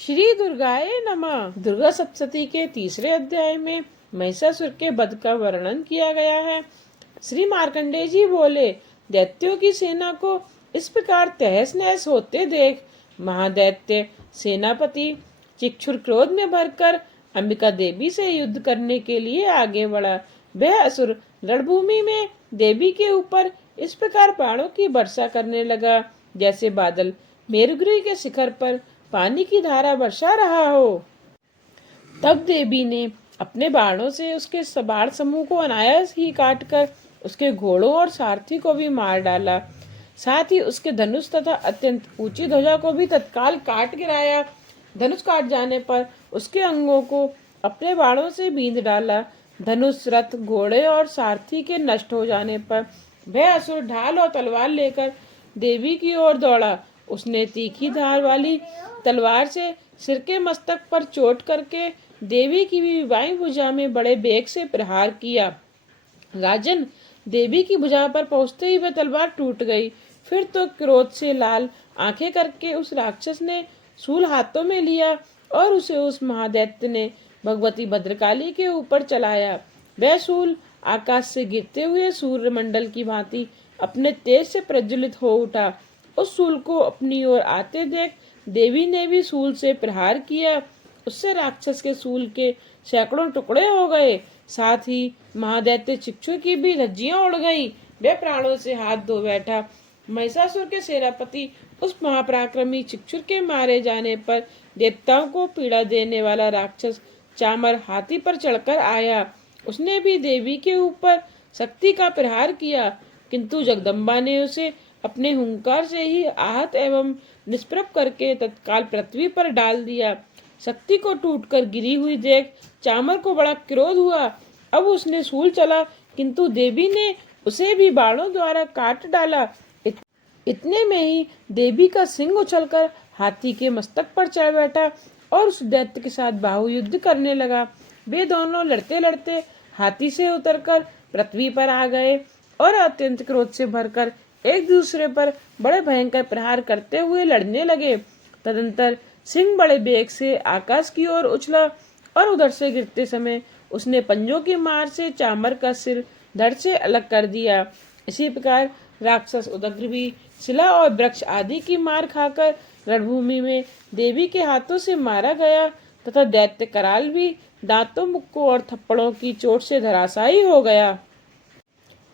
श्री दुर्गाए नमः। दुर्गा सप्तशती के तीसरे अध्याय में महिषासुर के वध का वर्णन किया गया है। श्री मार्कंडेय जी बोले, दैत्यों की सेना को इस प्रकार तहस नहस होते देख महादैत्य सेनापति चिक्षुर क्रोध में भरकर अंबिका देवी से युद्ध करने के लिए आगे बढ़ा। वह असुर रणभूमि में देवी के ऊपर इस प्रकार बाणों की वर्षा करने लगा जैसे बादल मेरुगिरी के शिखर पर पानी की धारा बरसा रहा हो। तब देवी ने अपने बाणों से उसके बाण समूह को अनायास ही काटकर उसके घोड़ों और सारथी को भी मार डाला। साथ ही उसके धनुष तथा अत्यंत ऊंची ध्वजा को भी तत्काल काट गिराया। धनुष काट जाने पर उसके अंगों को अपने बाणों से बींध डाला। धनुष, रथ, घोड़े और सारथी के नष्ट हो जाने पर वह असुर ढाल और तलवार लेकर देवी की ओर दौड़ा। उसने तीखी धार वाली तलवार से सिर के मस्तक पर चोट करके देवी की भी बाईं भुजा में बड़े बेग से प्रहार किया। राजन, देवी की भुजा पर पहुंचते ही वह तलवार टूट गई। फिर तो क्रोध से लाल आंखें करके उस राक्षस ने शूल हाथों में लिया और उसे उस महादैत्य ने भगवती भद्रकाली के ऊपर चलाया। वह शूल आकाश से गिरते हुए सूर्य मंडल की भांति अपने तेज से प्रज्वलित हो उठा। उस शूल को अपनी ओर आते देख देवी ने भी शूल से प्रहार किया। उससे राक्षस के शूल के सैकड़ों टुकड़े हो गए। साथ ही महादैत्य चिक्षुर की भी धज्जियां उड़ गईं। वह प्राणों से हाथ धो बैठा। महिषासुर के सेनापति उस महापराक्रमी चिक्षुर के मारे जाने पर देवताओं को पीड़ा देने वाला राक्षस चामर हाथी पर चढ़कर आया। उसने भी देवी के ऊपर शक्ति का प्रहार किया, किंतु जगदम्बा ने उसे अपने हुंकार से ही आहत एवं निष्प्रभ करके तत्काल पृथ्वी पर डाल दिया। शक्ति को टूटकर गिरी हुई देख चामर को बड़ा क्रोध हुआ। अब उसने शूल चला, किंतु देवी ने उसे भी बाणों द्वारा काट डाला। इतने में ही देवी का सिंह उछलकर हाथी के मस्तक पर चढ़ बैठा और उस दैत्य के साथ बाहु युद्ध करने लगा। वे दोनों लड़ते लड़ते हाथी से उतरकर पृथ्वी पर आ गए और अत्यंत क्रोध से भरकर एक दूसरे पर बड़े भयंकर प्रहार करते हुए लड़ने लगे। तदंतर सिंह बड़े बेग से आकाश की ओर उछला और उधर से गिरते समय उसने पंजों की मार से चामर का सिर धड़ से अलग कर दिया। इसी प्रकार राक्षस उदग्र भी शिला और वृक्ष आदि की मार खाकर रणभूमि में देवी के हाथों से मारा गया तथा दैत्य कराल भी दांतों, मुक्कों और थप्पड़ों की चोट से धराशायी हो गया।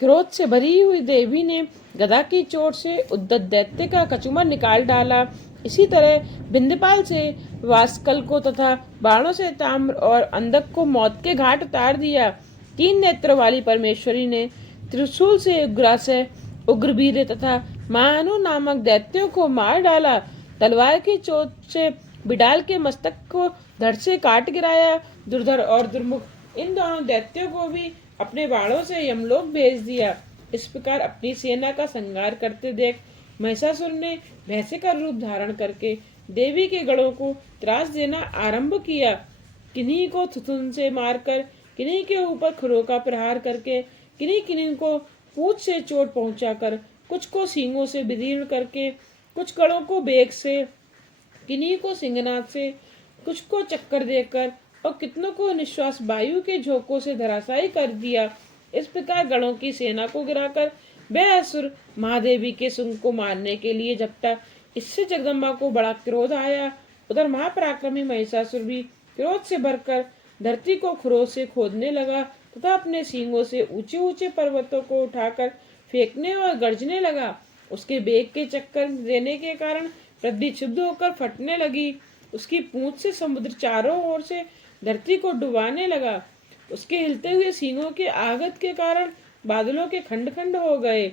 क्रोध से भरी हुई देवी ने गदा की चोट से उद्दत दैत्य का कचूमर निकाल डाला। इसी तरह बिंदपाल से वास्कल को तथा बाणों से ताम्र और अंधक को मौत के घाट उतार दिया। तीन नेत्र वाली परमेश्वरी ने त्रिशूल से उग्रासय, उग्रवीर्य तथा महानु नामक दैत्यों को मार डाला। तलवार की चोट से बिडाल के मस्तक को धड़ से काट गिराया। दुर्धर और दुर्मुख इन दोनों दैत्यों को भी अपने बाणों से यमलोक भेज दिया। इस प्रकार अपनी सेना का संहार करते देख महिषासुर ने भैंसे का रूप धारण करके देवी के गढ़ों को त्रास देना आरंभ किया। किन्हीं को थुथुन से मारकर, किन्हीं के ऊपर खुरों का प्रहार करके, किन्हीं को पूंछ से चोट पहुंचाकर, कुछ को सींगों से विदीर्ण करके, कुछ गढ़ों को बेग से, किन्हीं को सिंहनाद से, कुछ को चक्कर देकर और कितनों को निश्वास वायु के झोंकों से धराशायी कर दिया। इस प्रकार गणों की सेना को गिराकर वह असुर महादेवी के सिंह को मारने के लिए झपटा। इससे जगदम्बा को बड़ा क्रोध आया। उधर महापराक्रमी महिषासुर भी क्रोध से भरकर धरती को खुरों से खोदने लगा तथा अपने सींगों से ऊंचे ऊंचे पर्वतों को उठाकर फेंकने और गर्जने लगा। उसके बेग के चक्कर देने के कारण पृथ्वी क्षुब्ध होकर फटने लगी। उसकी पूंछ से समुद्र चारों ओर से धरती को डुबाने लगा। उसके हिलते हुए सींगों के आघात के कारण बादलों के खंड खंड हो गए।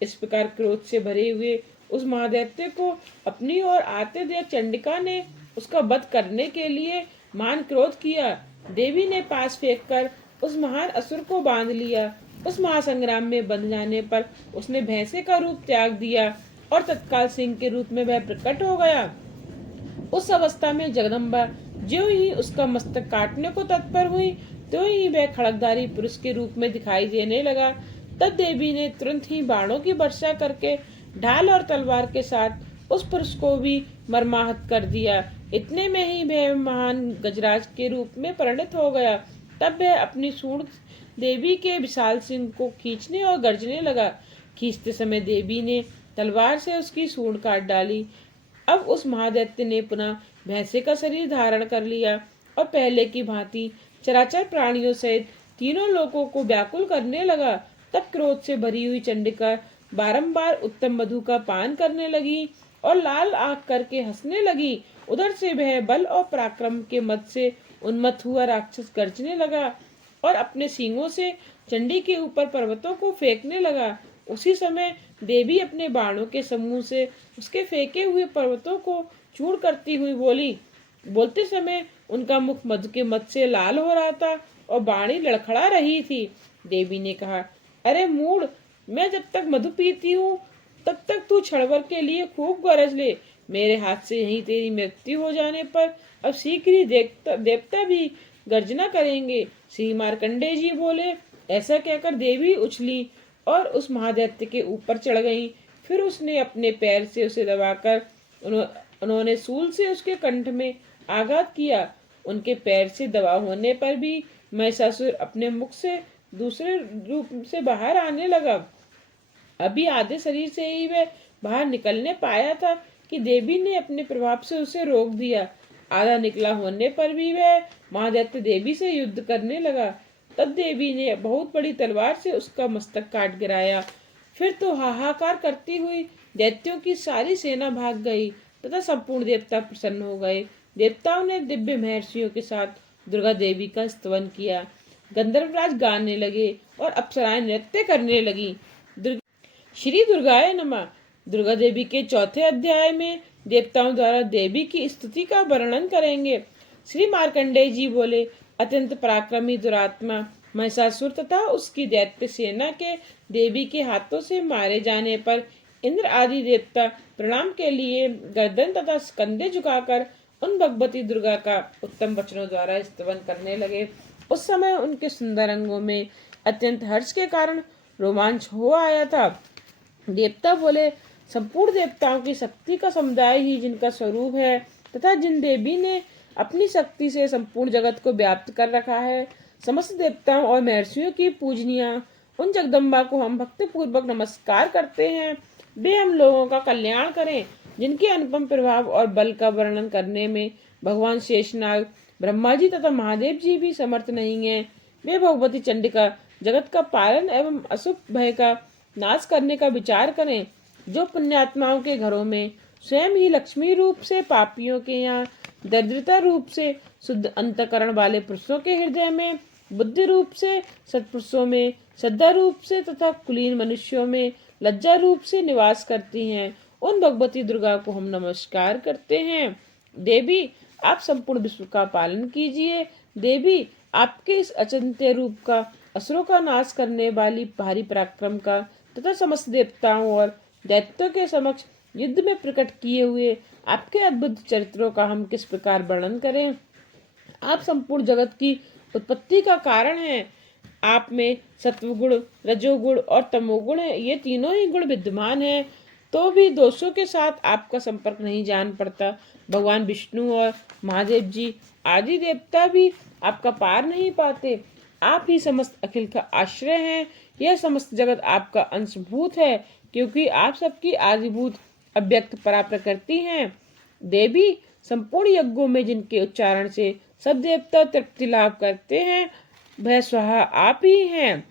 इस प्रकार क्रोध से भरे हुए उस महादैत्य को अपनी ओर आते देख चंडिका ने उसका वध करने के लिए मान क्रोध किया। देवी ने पास फेंककर उस महान असुर को बांध लिया। उस महासंग्राम में बंध जाने पर उसने भैंसे का रूप त्याग दिया और तत्काल सिंह के रूप में वह प्रकट हो गया। उस अवस्था में जगदम्बा जो ही उसका मस्तक काटने को तत्पर हुई, तो ही वह खड़गधारी पुरुष के रूप में दिखाई देने लगा। तब देवी ने तुरंत ही बाणों की वर्षा करके ढाल और तलवार के साथ उस पुरुष को भी मर्माहत कर दिया। इतने में ही वह महान गजराज के रूप में परिणत हो गया। तब वह अपनी सूंड देवी के विशाल सिंह को खींचने और गर्जने लगा। खींचते समय देवी ने तलवार से उसकी सूंड काट डाली। अब उस महादैत्य ने पुनः भैंसे का शरीर धारण कर लिया और पहले की भांति चराचर प्राणियों सहित तीनों लोगों को व्याकुल करने लगा। तब क्रोध से भरी हुई चंडिका बारंबार उत्तम मधु का पान करने लगी और लाल आंख करके हंसने लगी। उधर से वह बल और पराक्रम के मद से उन्मत्त हुआ राक्षस गर्जने लगा और अपने सींगों से चंडी के ऊपर पर्वतों को फेंकने लगा। उसी समय देवी अपने बाणों के समूह से उसके फेंके हुए पर्वतों को चूर करती हुई बोली। बोलते समय उनका मुख मधु के मद से लाल हो रहा था और बाणी लड़खड़ा रही थी। देवी ने कहा, अरे मूढ़, मैं जब तक मधु पीती हूँ तब तक तू क्षणभर के लिए खूब गरज ले। मेरे हाथ से यही तेरी मृत्यु हो जाने पर अब शीघ्र ही देवता भी गर्जना करेंगे। श्री मार्कंडेय जी बोले। ऐसा कहकर देवी उछली और उस महादैत्य के ऊपर चढ़ गई। फिर उसने अपने पैर से उसे दबाकर उन्होंने सूल से उसके कंठ में आघात किया। उनके पैर से दबा होने पर भी महिषासुर अपने मुख से दूसरे रूप से बाहर आने लगा। अभी आधे शरीर से ही वह बाहर निकलने पाया था कि देवी ने अपने प्रभाव से उसे रोक दिया। आधा निकला होने पर भी वह महादैत्य देवी से युद्ध करने लगा। तब देवी ने बहुत बड़ी तलवार से उसका मस्तक काट गिराया। फिर तो हाहाकार करती हुई दैत्यों की सारी सेना भाग गई तथा संपूर्ण देवता प्रसन्न हो गए। देवताओं ने दिव्य महर्षियों के साथ दुर्गा देवी का स्तवन किया। गंधर्वराज गाने लगे और अप्सराएं नृत्य करने लगी। श्री दुर्गाय नमः। दुर्गा देवी के चौथे अध्याय में देवताओं द्वारा देवी की स्तुति का वर्णन करेंगे। श्री मार्कंडेय जी बोले, अत्यंत पराक्रमी दुरात्मा महिषासुर तथा उसकी दैत्य सेना के देवी के हाथों से मारे जाने पर इंद्र आदि देवता प्रणाम के लिए गर्दन तथा कंधे झुकाकर उन भगवती दुर्गा का उत्तम वचनों द्वारा स्तवन करने लगे। उस समय उनके सुंदर अंगों में अत्यंत हर्ष के कारण रोमांच हो आया था। देवता बोले, संपूर्ण देवताओं की शक्ति का समुदाय ही जिनका स्वरूप है तथा जिन देवी ने अपनी शक्ति से संपूर्ण जगत को व्याप्त कर रखा है, समस्त देवताओं और महर्षियों की पूजनिया उन जगदम्बा को हम भक्ति पूर्वक नमस्कार करते हैं। वे हम लोगों का कल्याण करें। जिनके अनुपम प्रभाव और बल का वर्णन करने में भगवान शेषनाग, ब्रह्मा जी तथा महादेव जी भी समर्थ नहीं है। वे भगवती चंडिका जगत का पालन एवं अशुभ भय का नाश करने का विचार करें। जो पुण्यात्माओं के घरों में स्वयं ही लक्ष्मी रूप से, पापियों के यहाँ दरिद्रता रूप से, शुद्ध अंतकरण वाले पुरुषों के हृदय में बुद्धि रूप से, सत्पुरुषों में श्रद्धा रूप से तथा कुलीन मनुष्यों में लज्जा रूप से निवास करती हैं, उन भगवती दुर्गा को हम नमस्कार करते हैं। देवी, आप संपूर्ण विश्व का पालन कीजिए। देवी, आपके इस अचिंत्य रूप का, असुरों का नाश करने वाली भारी पराक्रम का तथा समस्त देवताओं और दैत्यों के समक्ष युद्ध में प्रकट किए हुए आपके अद्भुत चरित्रों का हम किस प्रकार वर्णन करें। आप संपूर्ण जगत की उत्पत्ति का कारण हैं। आप में सत्वगुण, रजोगुण और तमोगुण है, ये तीनों ही गुण विद्यमान हैं, तो भी दोषों के साथ आपका संपर्क नहीं जान पड़ता। भगवान विष्णु और महादेव जी आदि देवता भी आपका पार नहीं पाते। आप ही समस्त अखिल का आश्रय हैं। यह समस्त जगत आपका अंशभूत है, क्योंकि आप सबकी आदिभूत अव्यक्त परा प्रकृति हैं। देवी, संपूर्ण यज्ञों में जिनके उच्चारण से सब देवता तृप्ति लाभ करते हैं, वह स्वहा आप ही हैं।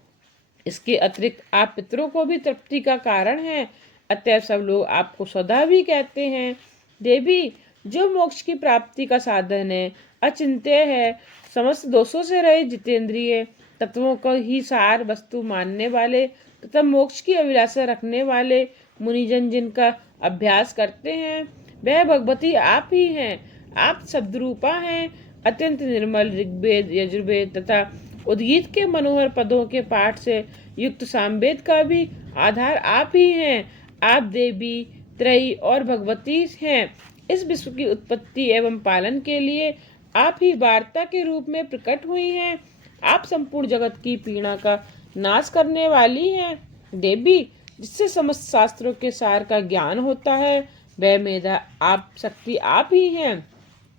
इसके अतिरिक्त आप पितरों को भी तृप्ति का कारण हैं, अतः सब लोग आपको सदा भी कहते हैं। देवी, जो मोक्ष की प्राप्ति का साधन है, अचिंत्य है, समस्त दोषों से रहित जितेंद्रिय, तत्वों को ही सार वस्तु मानने वाले तथा मोक्ष की अभिलाषा रखने वाले मुनिजन जिनका अभ्यास करते हैं, वह भगवती आप ही हैं। आप शब्दरूपा हैं। अत्यंत निर्मल ऋग्वेद, यजुर्वेद तथा उद्गीत के मनोहर पदों के पाठ से युक्त सामवेद का भी आधार आप ही हैं। आप देवी, त्रयी और भगवती हैं। इस विश्व की उत्पत्ति एवं पालन के लिए आप ही वार्ता के रूप में प्रकट हुई हैं। आप संपूर्ण जगत की पीड़ा का नाश करने वाली हैं। देवी, जिससे समस्त शास्त्रों के सार का ज्ञान होता है, वह मेधा आप शक्ति आप ही हैं।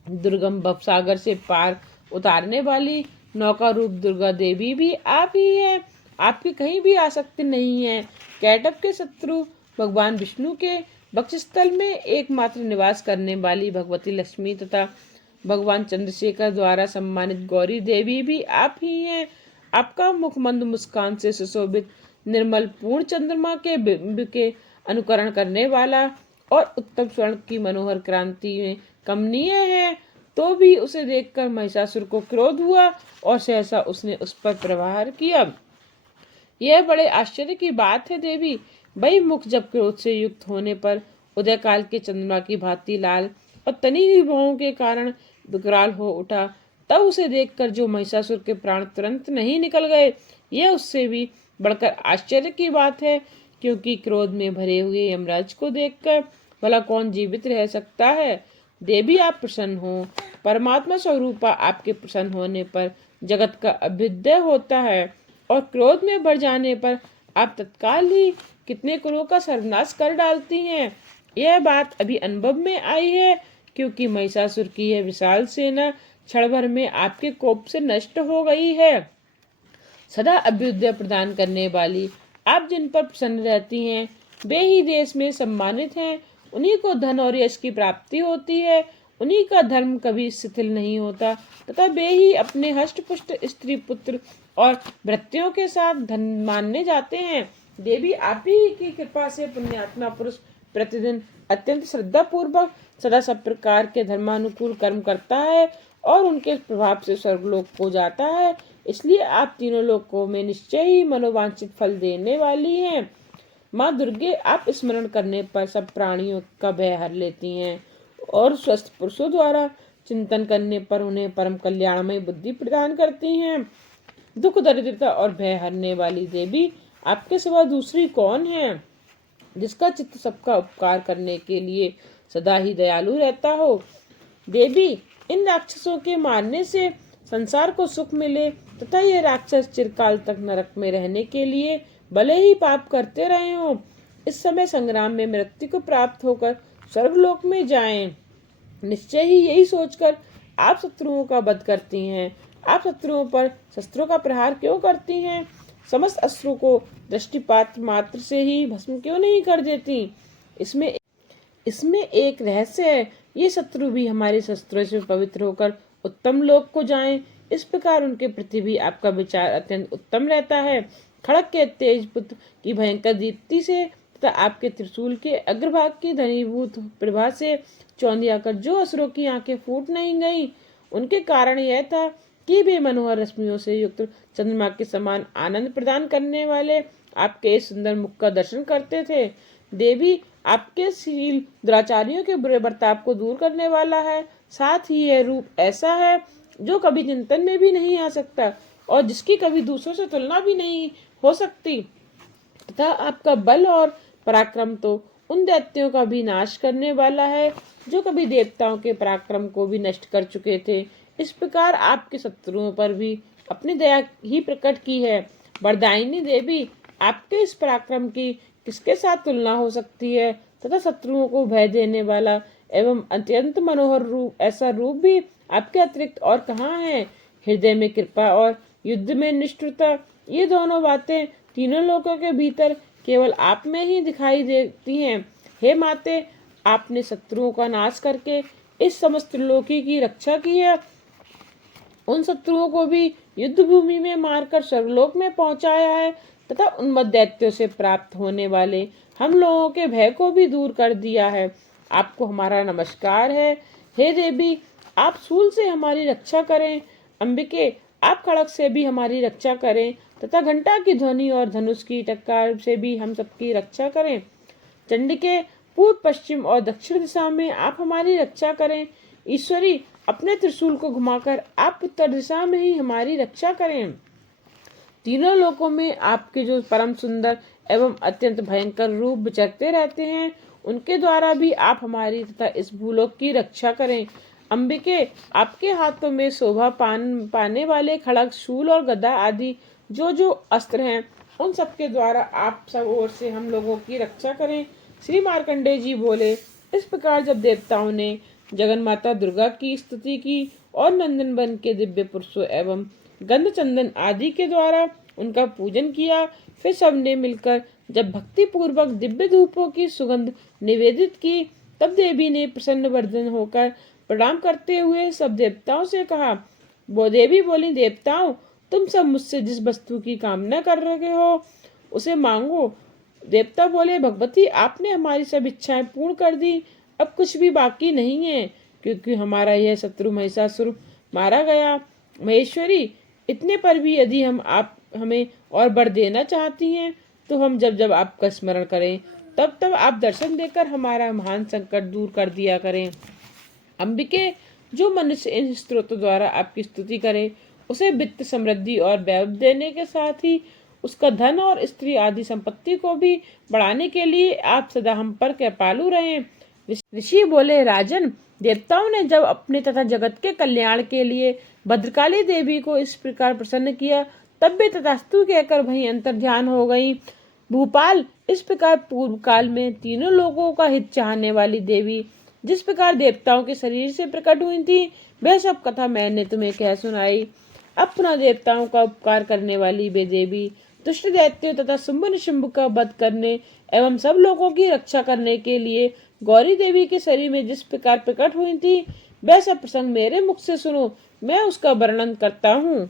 दुर्गम भवसागर से पार उतारने वाली नौका रूप दुर्गा देवी भी आप ही है। आपकी कहीं भी आसक्ति नहीं है। कैटभ के शत्रु भगवान विष्णु के बक्षस्थल में एकमात्र निवास करने वाली भगवती लक्ष्मी तथा भगवान चंद्रशेखर द्वारा सम्मानित गौरी देवी भी आप ही हैं। आपका मुख मंद मुस्कान से सुशोभित निर्मल पूर्ण चंद्रमा के बिंब के अनुकरण करने वाला और उत्तम स्वर्ण की मनोहर क्रांति में कमनीय है। तो भी उसे देखकर महिषासुर को क्रोध हुआ और सहसा उसने उस पर प्रहार किया। यह बड़े आश्चर्य की बात है देवी। वही मुख जब क्रोध से युक्त होने पर उदय काल के चंद्रमा की भांति लाल और तनी हुई भौं के कारण विकराल हो उठा, तब उसे देखकर जो महिषासुर के प्राण तुरंत नहीं निकल गए, यह उससे भी बढ़कर आश्चर्य की बात है। क्योंकि क्रोध में भरे हुए यमराज को देखकर भला कौन जीवित रह सकता है। देवी आप प्रसन्न हो। परमात्मा स्वरूपा आपके प्रसन्न होने पर जगत का अभ्युदय होता है और क्रोध में बढ़ जाने पर आप तत्काल ही कितने कुलों का सर्वनाश कर डालती हैं। यह बात अभी अनुभव में आई है, क्योंकि महिषासुर की यह विशाल सेना क्षण भर में आपके कोप से नष्ट हो गई है। सदा अभ्युदय प्रदान करने वाली आप जिन पर प्रसन्न रहती हैं, वे ही देश में सम्मानित हैं। उन्हीं को धन और यश की प्राप्ति होती है। उन्हीं का धर्म कभी शिथिल नहीं होता तथा वे ही अपने हष्ट पुष्ट स्त्री पुत्र और भृत्यों के साथ धन मानने जाते हैं। देवी आप ही की कृपा से पुण्यात्मा पुरुष प्रतिदिन अत्यंत श्रद्धा पूर्वक सदा सब प्रकार के धर्मानुकूल कर्म करता है और उनके प्रभाव से स्वर्गलोक को जाता है। इसलिए आप तीनों लोकों में निश्चय ही मनोवांछित फल देने वाली हैं। माँ दुर्गे आप स्मरण करने पर सब प्राणियों का भय हर लेती हैं और स्वस्थ पुरुषों द्वारा चिंतन करने पर उन्हें परम कल्याणमय बुद्धि प्रदान करती हैं। दुख दरिद्रता और भय हरने वाली देवी आपके सिवा दूसरी कौन है, जिसका चित्त सबका उपकार करने के लिए सदा ही दयालु रहता हो। देवी इन राक्षसों के मारने से संसार को सुख मिले तथा ये राक्षस चिरकाल तक नरक में रहने के लिए भले ही पाप करते रहे हों, इस समय संग्राम में मृत्यु को प्राप्त होकर स्वर्गलोक में जाएं। निश्चय ही यही सोचकर आप शत्रुओं का वध करती हैं। आप शत्रुओं पर शस्त्रों का प्रहार क्यों करती हैं? समस्त अस्त्रों को दृष्टिपात मात्र से ही भस्म क्यों नहीं कर देती? इसमें एक रहस्य है। ये शत्रु भी हमारे शस्त्रों से पवित्र होकर उत्तम लोक को जाएं। इस प्रकार उनके प्रति भी आपका विचार अत्यंत उत्तम रहता है। खड़ग के तेज पुत्र की भयंकर दीप्ति से तथा आपके त्रिशूल के अग्रभाग की धनीभूत प्रभा से चौंधिया कर जो असुरों की आंखें फूट नहीं गईं, उनके कारण यह था कि वे मनोहर रश्मियों से युक्त चंद्रमा के समान आनंद प्रदान करने वाले आपके इस सुंदर मुख का दर्शन करते थे। देवी आपके शील दुराचारियों के बुरे बर्ताव को दूर करने वाला है। साथ ही यह रूप ऐसा है जो कभी चिंतन में भी नहीं आ सकता और जिसकी कभी दूसरों से तुलना भी नहीं हो सकती तथा आपका बल और पराक्रम तो उन दैत्यों का भी नाश करने वाला है जो कभी देवताओं के पराक्रम को भी नष्ट कर चुके थे। इस प्रकार आपके शत्रुओं पर भी अपनी दया ही प्रकट की है। वरदायिनी देवी आपके इस पराक्रम की किसके साथ तुलना हो सकती है तथा शत्रुओं को भय देने वाला एवं अत्यंत मनोहर रूप, ऐसा रूप भी आपके अतिरिक्त और कहाँ है? हृदय में कृपा और युद्ध में निष्ठुरता, ये दोनों बातें तीनों लोकों के भीतर केवल आप में ही दिखाई देती हैं। हे माते, आपने शत्रुओं का नाश करके इस समस्त लोकी की रक्षा की है। उन शत्रुओं को भी युद्ध भूमि में मारकर स्वर्गलोक में पहुंचाया है तथा उन्मत्त दैत्यों से प्राप्त होने वाले हम लोगों के भय को भी दूर कर दिया है। आपको हमारा नमस्कार है। हे देवी, आप शूल से हमारी रक्षा करें। अंबिके, आप खड़ग से भी हमारी रक्षा करें तथा घंटा की ध्वनि और धनुष की टक्कर से भी हम सबकी रक्षा करें। चंडिके, पूर्व पश्चिम और दक्षिण दिशा में आप हमारी रक्षा करें। ईश्वरी, अपने त्रिशूल को घुमाकर आप उत्तर दिशा में ही हमारी रक्षा करें। तीनों लोकों में आपके जो परम सुंदर एवं अत्यंत भयंकर रूप विचरते रहते हैं, उनके द्वारा भी आप हमारी तथा इस भूलोक की रक्षा करें। अंबिके, आपके हाथों में शोभा पाने वाले खड़ग, शूल और गदा आदि जो जो अस्त्र हैं, उन सब के द्वारा आप सब ओर से हम लोगों की रक्षा करें। श्री मार्कंडेय जी बोले, इस प्रकार जब देवताओं ने जगन माता दुर्गा की स्तुति की और नंदन वन के दिव्य पुरुषों एवं गंध चंदन आदि के द्वारा उनका पूजन किया, फिर सबने मिलकर जब भक्ति पूर्वक दिव्य धूपों की सुगंध निवेदित की, तब देवी ने प्रसन्न वर्धन होकर प्रणाम करते हुए सब देवताओं से कहा। वो देवी बोली, देवताओं, तुम सब मुझसे जिस वस्तु की कामना कर रहे हो उसे मांगो। देवता बोले, भगवती, आपने हमारी सब इच्छाएं पूर्ण कर दी, अब कुछ भी बाकी नहीं है, क्योंकि हमारा यह शत्रु महिषासुर मारा गया। महेश्वरी, इतने पर भी यदि आप हमें और वर देना चाहती हैं तो हम जब जब आपका स्मरण करें तब तब आप दर्शन देकर हमारा महान संकट दूर कर दिया करें। अंबिके, जो मनुष्य इन स्त्रोतों द्वारा आपकी स्तुति करे उसे वित्त समृद्धि और वैभव देने के साथ ही उसका धन और स्त्री आदि संपत्ति को भी बढ़ाने के लिए आप सदा हम पर कृपालु रहें। ऋषि बोले, राजन, देवताओं ने जब अपने तथा जगत के कल्याण के लिए भद्रकाली देवी को इस प्रकार प्रसन्न किया, तब वे तथास्तु कहकर वहीं अंतर्ध्यान हो गई। भूपाल, इस प्रकार पूर्व काल में तीनों लोगों का हित चाहने वाली देवी जिस प्रकार देवताओं के शरीर से प्रकट हुई थी, वह सब कथा मैंने तुम्हें कह सुनाई। अब पुनः देवताओं का उपकार करने वाली वे देवी दुष्ट दैत्यों तथा शुंभ निशुंभ का वध करने एवं सब लोगों की रक्षा करने के लिए गौरी देवी के शरीर में जिस प्रकार प्रकट हुई थी, वह सब प्रसंग मेरे मुख से सुनो, मैं उसका वर्णन करता हूँ।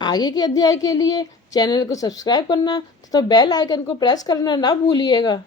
आगे के अध्याय के लिए चैनल को सब्सक्राइब करना तथा बेल आइकन को प्रेस करना ना भूलिएगा।